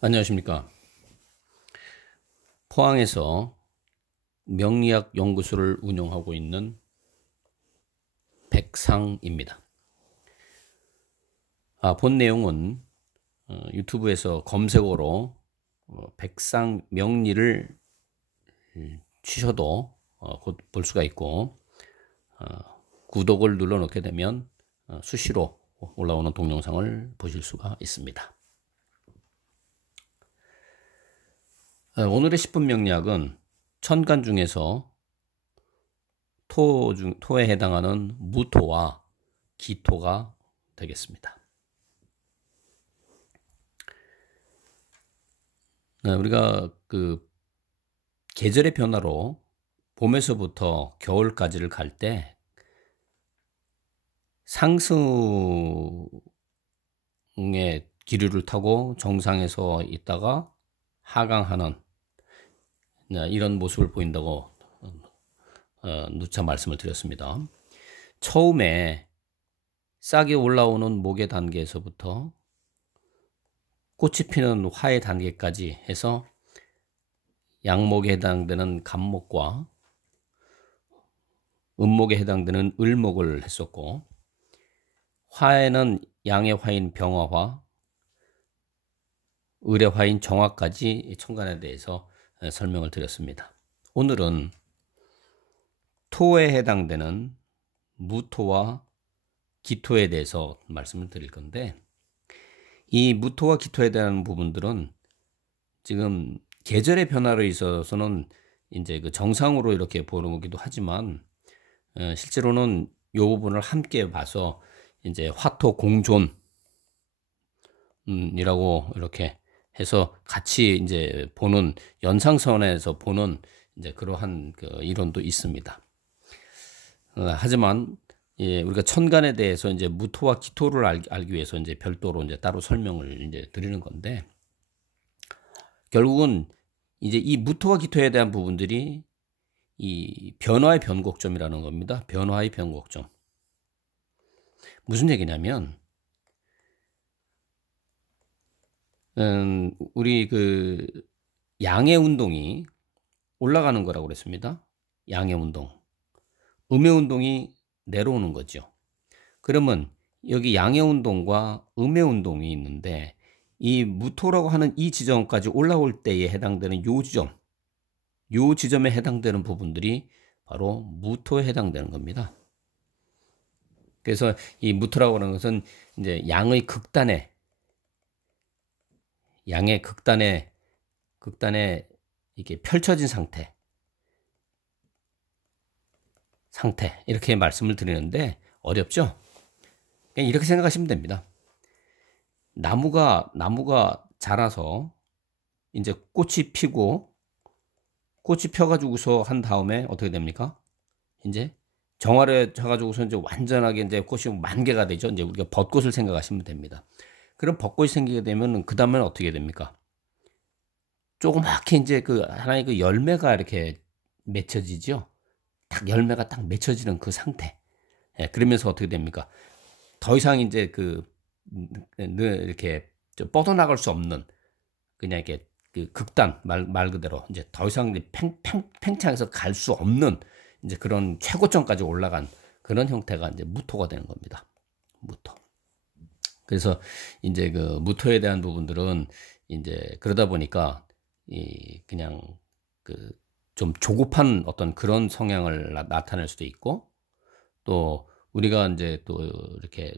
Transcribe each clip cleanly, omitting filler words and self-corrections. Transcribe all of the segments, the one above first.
안녕하십니까. 포항에서 명리학 연구소를 운영하고 있는 백상입니다. 본 내용은 유튜브에서 검색어로 백상 명리를 치셔도 곧 볼 수가 있고, 구독을 눌러 놓게 되면 수시로 올라오는 동영상을 보실 수가 있습니다. 오늘의 10분 명리학은 천간 중에서 토에 해당하는 무토와 기토가 되겠습니다. 우리가 그 계절의 변화로 봄에서부터 겨울까지를 갈 때 상승의 기류를 타고 정상에서 있다가 하강하는 이런 모습을 보인다고 누차 말씀을 드렸습니다. 처음에 싹이 올라오는 목의 단계에서부터 꽃이 피는 화의 단계까지 해서 양목에 해당되는 간목과 음목에 해당되는 을목을 했었고, 화에는 양의 화인 병화화, 을의 화인 정화까지 천간에 대해서 설명을 드렸습니다. 오늘은 토에 해당되는 무토와 기토에 대해서 말씀을 드릴 건데, 이 무토와 기토에 대한 부분들은 지금 계절의 변화로 있어서는 이제 그 정상으로 이렇게 보는 거기도 하지만, 실제로는 이 부분을 함께 봐서 이제 화토 공존 이라고 이렇게 해서 같이 이제 보는, 연상선에서 보는 이제 그러한 그 이론도 있습니다. 하지만 우리가 천간에 대해서 이제 무토와 기토를 알기 위해서 이제 별도로 이제 따로 설명을 이제 드리는 건데, 결국은 이제 이 무토와 기토에 대한 부분들이 이 변화의 변곡점이라는 겁니다. 변화의 변곡점. 무슨 얘기냐면, 우리 그 양의 운동이 올라가는 거라고 그랬습니다. 양의 운동. 음의 운동이 내려오는 거죠. 그러면 여기 양의 운동과 음의 운동이 있는데, 이 무토라고 하는 이 지점까지 올라올 때에 해당되는 요 지점에 해당되는 부분들이 바로 무토에 해당되는 겁니다. 그래서 이 무토라고 하는 것은 이제 양의 극단에 이게 펼쳐진 상태 이렇게 말씀을 드리는데 어렵죠? 그냥 이렇게 생각하시면 됩니다. 나무가 자라서 이제 꽃이 펴가지고서 한 다음에 어떻게 됩니까? 이제 정화를 해가지고서 이제 완전하게 이제 꽃이 만개가 되죠. 이제 우리가 벚꽃을 생각하시면 됩니다. 그럼 벚꽃이 생기게 되면 그 다음에는 어떻게 됩니까? 조그맣게 이제 그 하나의 그 열매가 이렇게 맺혀지죠. 딱 열매가 딱 맺혀지는 그 상태. 그러면서 어떻게 됩니까? 더 이상 이제 이렇게 뻗어나갈 수 없는, 그냥 이렇게 그 극단 말 그대로 이제 더 이상 팽창해서 갈 수 없는 이제 그런 최고점까지 올라간 그런 형태가 이제 무토가 되는 겁니다. 무토. 그래서 이제 그 무토에 대한 부분들은 이제 그러다 보니까 그냥 그 좀 조급한 어떤 그런 성향을 나타낼 수도 있고, 또 우리가 이제 또 이렇게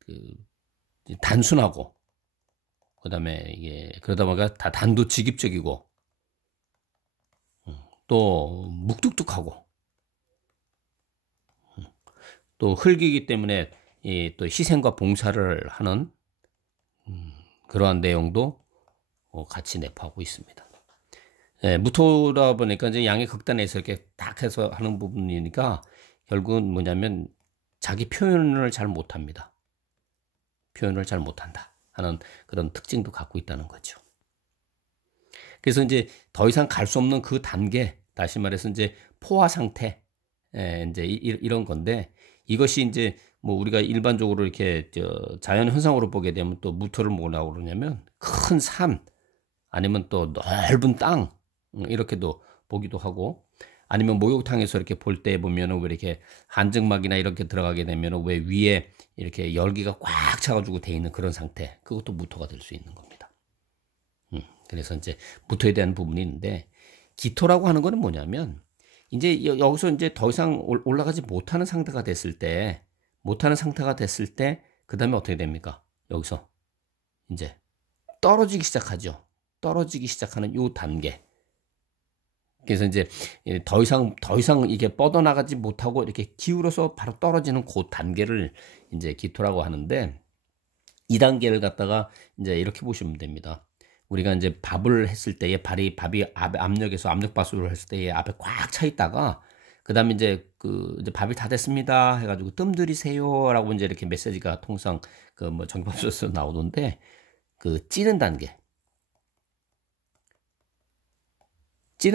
그 단순하고, 그다음에 이게 그러다 보니까 다 단도직입적이고, 또 묵뚝뚝하고, 또 흙이기 때문에 또 희생과 봉사를 하는 그러한 내용도 같이 내포하고 있습니다. 무토다 보니까 이제 양의 극단에서 이렇게 딱 해서 하는 부분이니까 결국은 뭐냐면 자기 표현을 잘 못합니다. 표현을 잘 못한다 하는 그런 특징도 갖고 있다는 거죠. 그래서 이제 더 이상 갈 수 없는 그 단계, 다시 말해서 이제 포화 상태, 이제 이런 건데, 이것이 이제 뭐 우리가 일반적으로 이렇게 자연 현상으로 보게 되면 또 무토를 뭐라고 그러냐면 큰 산, 아니면 또 넓은 땅 이렇게도 보기도 하고, 아니면 목욕탕에서 이렇게 볼 때 보면은 왜 이렇게 한증막이나 이렇게 들어가게 되면은 왜 위에 이렇게 열기가 꽉 차가지고 돼 있는 그런 상태, 그것도 무토가 될 수 있는 겁니다. 그래서 이제 무토에 대한 부분이 있는데, 기토라고 하는 거는 뭐냐면 이제 여기서 이제 더 이상 올라가지 못하는 상태가 됐을 때, 그 다음에 어떻게 됩니까? 여기서 이제 떨어지기 시작하죠. 떨어지기 시작하는 요 단계. 그래서 이제 더 이상 이게 뻗어나가지 못하고 이렇게 기울어서 바로 떨어지는 그 단계를 이제 기토라고 하는데, 이 단계를 갖다가 이제 이렇게 보시면 됩니다. 우리가 이제 밥을 했을 때에 밥이 압력에서 압력밥솥을 했을 때에 앞에 꽉 차 있다가, 그다음에 이제 밥이 다 됐습니다 해가지고 뜸 들이세요라고 이제 이렇게 메시지가 통상 그 뭐 전기밥솥에서 나오는데, 그 찌는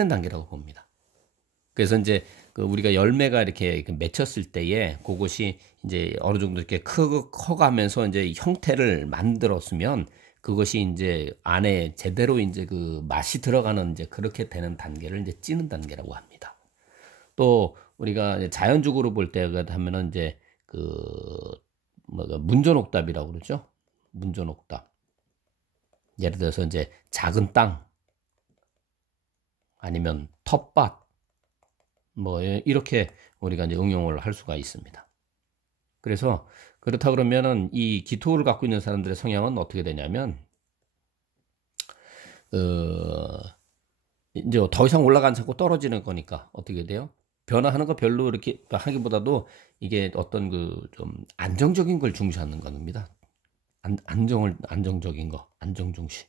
단계라고 봅니다. 그래서 이제 그 우리가 열매가 이렇게 맺혔을 때에 그것이 이제 어느 정도 이렇게 커가면서 이제 형태를 만들었으면, 그것이 이제 안에 제대로 이제 그 맛이 들어가는 이제 그렇게 되는 단계를 이제 찌는 단계라고 합니다. 또 우리가 이제 자연적으로 볼 때 하면은 이제 그 뭐가 문전옥답이라고 그러죠. 문전옥답. 예를 들어서 이제 작은 땅, 아니면 텃밭, 뭐 이렇게 우리가 이제 응용을 할 수가 있습니다. 그래서 그렇다 그러면은 이 기토를 갖고 있는 사람들의 성향은 어떻게 되냐면, 이제 더 이상 올라가지 않고 떨어지는 거니까 어떻게 돼요? 변화하는 거 별로 이렇게 하기보다도 이게 어떤 그 좀 안정적인 걸 중시하는 겁니다. 안정적인 거, 안정 중시.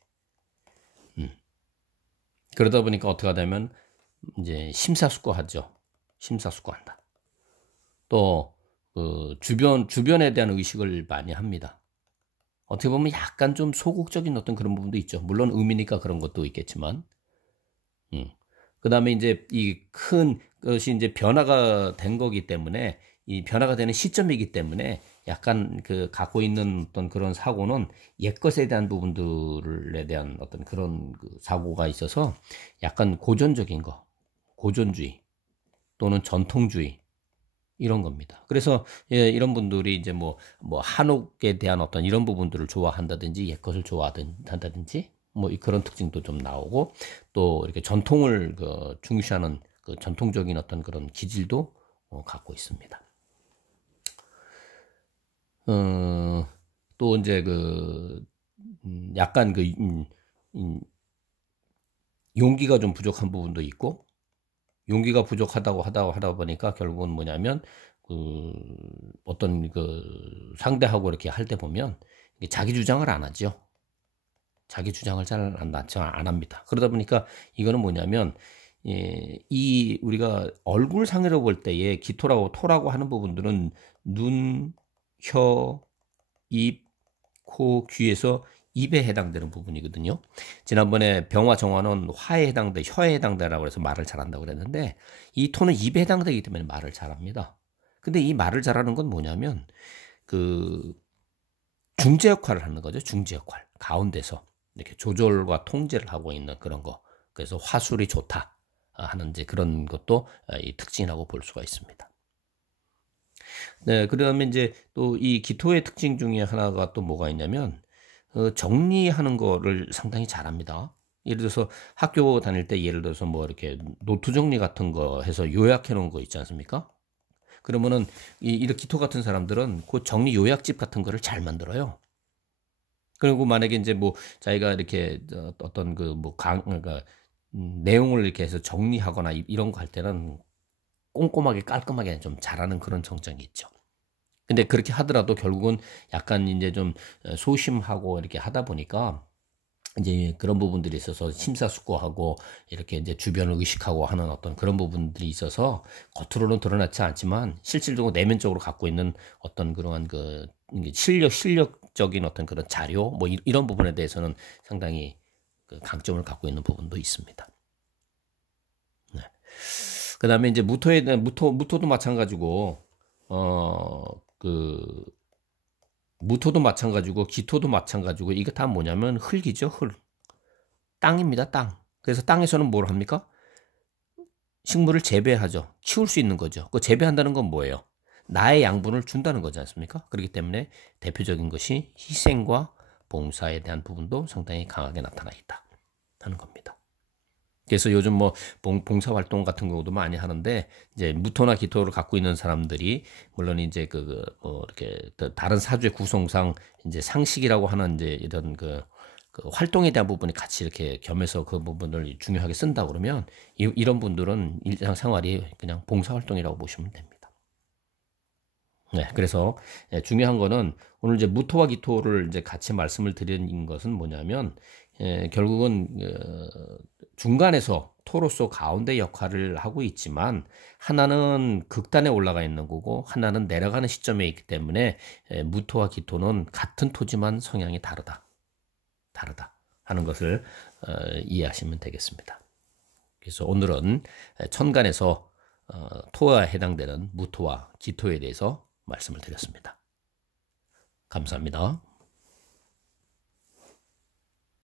그러다 보니까 어떻게 하냐면 이제 심사숙고하죠. 심사숙고한다. 또 그 주변에 대한 의식을 많이 합니다. 어떻게 보면 약간 좀 소극적인 어떤 그런 부분도 있죠. 물론 의미니까 그런 것도 있겠지만, 그 다음에 이제 이 큰 것이 이제 변화가 된 거기 때문에, 이 변화가 되는 시점이기 때문에 약간 그 갖고 있는 어떤 그런 사고는 옛 것에 대한 부분들에 대한 어떤 그런 그 사고가 있어서 약간 고전적인 거, 고전주의 또는 전통주의 이런 겁니다. 그래서 예, 이런 분들이 이제 뭐 한옥에 대한 어떤 이런 부분들을 좋아한다든지 옛 것을 좋아한다든지 뭐 그런 특징도 좀 나오고, 또 이렇게 전통을 중시하는 그 전통적인 어떤 그런 기질도 갖고 있습니다. 또 이제 약간 용기가 좀 부족한 부분도 있고, 용기가 부족하다고 하다 보니까 결국은 뭐냐면 그 어떤 그 상대하고 이렇게 할 때 보면 자기 주장을 안 하죠. 자기 주장을 잘 안 합니다. 그러다 보니까 이거는 뭐냐면, 이 우리가 얼굴상으로 볼 때의 기토라고 토라고 하는 부분들은 눈, 혀, 입, 코, 귀에서 입에 해당되는 부분이거든요. 지난번에 병화 정화는 화에 해당돼, 혀에 해당되라고 해서 말을 잘한다고 그랬는데, 이 토는 입에 해당되기 때문에 말을 잘합니다. 근데 이 말을 잘하는 건 뭐냐면 그 중재 역할을 하는 거죠. 중재 역할. 가운데서 이렇게 조절과 통제를 하고 있는 그런 거. 그래서 화술이 좋다 하는 이제 그런 것도 이 특징이라고 볼 수가 있습니다. 네, 그다음에 이제 또 이 기토의 특징 중에 하나가 또 뭐가 있냐면, 정리하는 거를 상당히 잘합니다. 예를 들어서 학교 다닐 때 예를 들어서 뭐 이렇게 노트 정리 같은 거 해서 요약해 놓은 거 있지 않습니까? 그러면은 이렇게 기토 같은 사람들은 그 정리 요약집 같은 거를 잘 만들어요. 그리고 만약에 이제 뭐 자기가 이렇게 어떤 그 뭐 그러니까 내용을 이렇게 해서 정리하거나 이런 거 할 때는 꼼꼼하게 깔끔하게 좀 잘하는 그런 성정이 있죠. 근데 그렇게 하더라도 결국은 약간 이제 좀 소심하고 이렇게 하다 보니까 이제 그런 부분들이 있어서 심사숙고하고 이렇게 이제 주변을 의식하고 하는 어떤 그런 부분들이 있어서 겉으로는 드러나지 않지만 실질적으로 내면적으로 갖고 있는 어떤 그러한 그 실력적인 어떤 그런 자료 뭐 이런 부분에 대해서는 상당히 그 강점을 갖고 있는 부분도 있습니다. 네. 그다음에 이제 무토도 마찬가지고 무토도 마찬가지고 기토도 마찬가지고 이게 다 뭐냐면 흙이죠, 흙. 땅입니다. 땅. 그래서 땅에서는 뭘 합니까? 식물을 재배하죠. 키울 수 있는 거죠. 그 재배한다는 건 뭐예요? 나의 양분을 준다는 거지 않습니까? 그렇기 때문에 대표적인 것이 희생과 봉사에 대한 부분도 상당히 강하게 나타나 있다 하는 겁니다. 그래서 요즘 뭐 봉사 활동 같은 경우도 많이 하는데 이제 무토나 기토를 갖고 있는 사람들이 물론 이제 뭐 이렇게 다른 사주의 구성상 이제 상식이라고 하는 이제 이런 그 활동에 대한 부분이 같이 이렇게 겸해서 그 부분을 중요하게 쓴다 그러면 이런 분들은 일상생활이 그냥 봉사 활동이라고 보시면 됩니다. 네, 그래서 중요한 거는 오늘 이제 무토와 기토를 이제 같이 말씀을 드린 것은 뭐냐면 결국은 중간에서 토로서 가운데 역할을 하고 있지만 하나는 극단에 올라가 있는 거고 하나는 내려가는 시점에 있기 때문에 무토와 기토는 같은 토지만 성향이 다르다 하는 것을 이해하시면 되겠습니다. 그래서 오늘은 천간에서 토에 해당되는 무토와 기토에 대해서 말씀을 드렸습니다. 감사합니다.